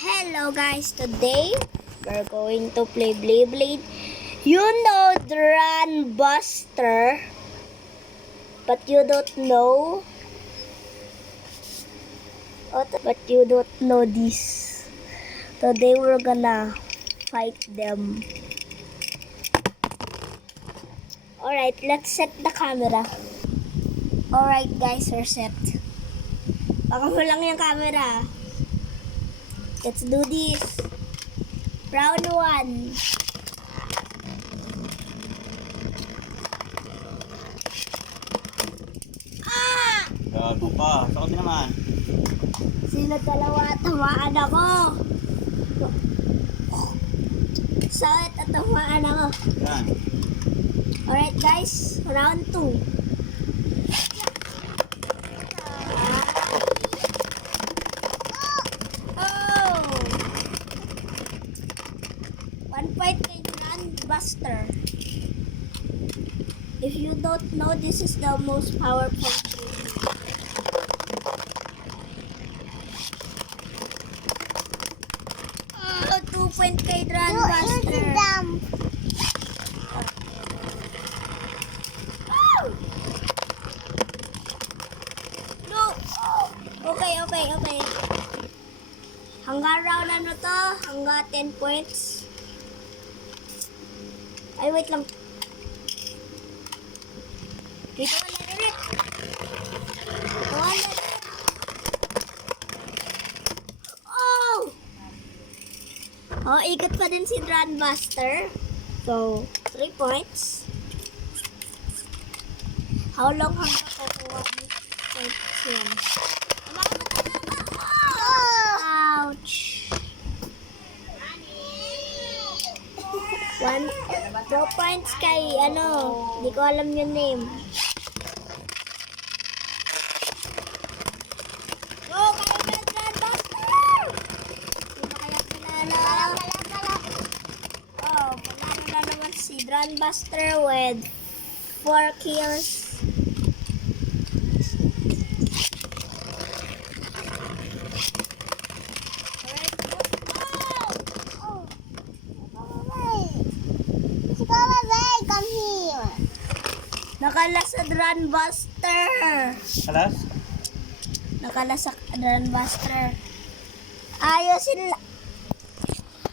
Hello guys, today we're going to play Beyblade. You know Run Buster, but you don't know. But you don't know this. Today we're gonna fight them. Alright, let's set the camera. Alright guys, we're set. Baka mo lang yung camera. Let's do this. Round 1. Ah! Gago pa. Sakot naman. Sino dalawa? Tamaan ako. Sakit at tamaan ako. Yan. Alright guys, round 2. One point kay Run Buster. If you don't know, this is the most powerful tool. Oh, 2 point kay Run Buster. No. Okay. Hanggang round ano to? Hanggang 10 points. Ay, wait lang. Dito wala na ulit. Oh, ikot pa din si Run Buster. So, 3 points. How long hanggang kukuha mo? Points yan. Ouch! 2 points kay hindi ko alam yung name. Oh, kaya Run Buster! Hindi mo kaya kilala. Oh, panalo na naman si Run Buster with 4 kills. Nakalasad Run Buster. Kalas? Nakalasad Run Buster.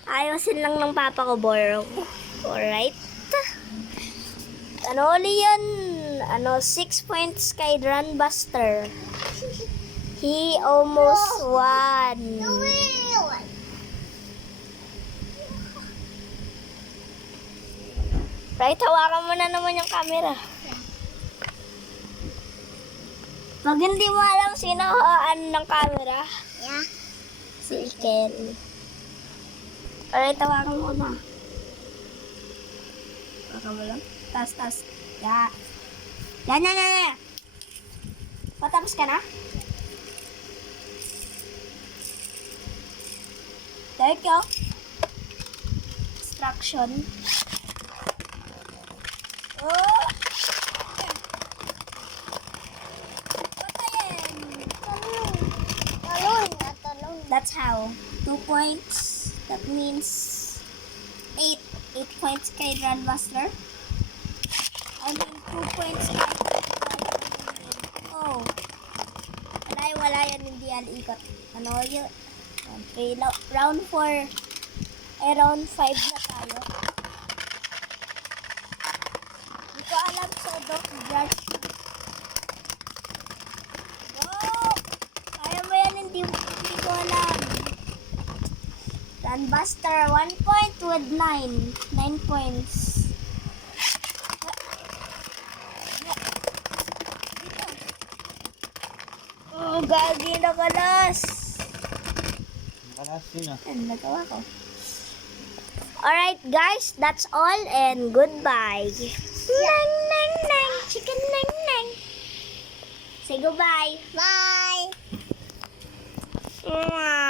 Ayusin lang ng papa ko, Borong. Alright. Ulit yun? 6 points kay Run Buster. He almost won. Right, hawakan mo na naman yung camera. Pag hindi mo alam sino ng camera, Yeah. si Ikel. Alright, hawakan mo na. Hawakan mo lang. Tas. Yeah. Yan. Patapos ka na? There you go. Instruction. Oh! That's how. 2 points. That means 8 points kay Run Buster. I mean 2 points kay Oh. Wala yan, hindi yan ikot. Yun? Okay, round 4. Round 5 na tayo. Hindi ko alam sa Doc Judge. Hindi ko alam. Run Buster, 1 point with 9 points. Oh, gagi na kalas. Kalas yun ah. Yan, nagawa ko. Alright guys, that's all and goodbye. Nang, chicken nang. Say goodbye. Bye. Mwah.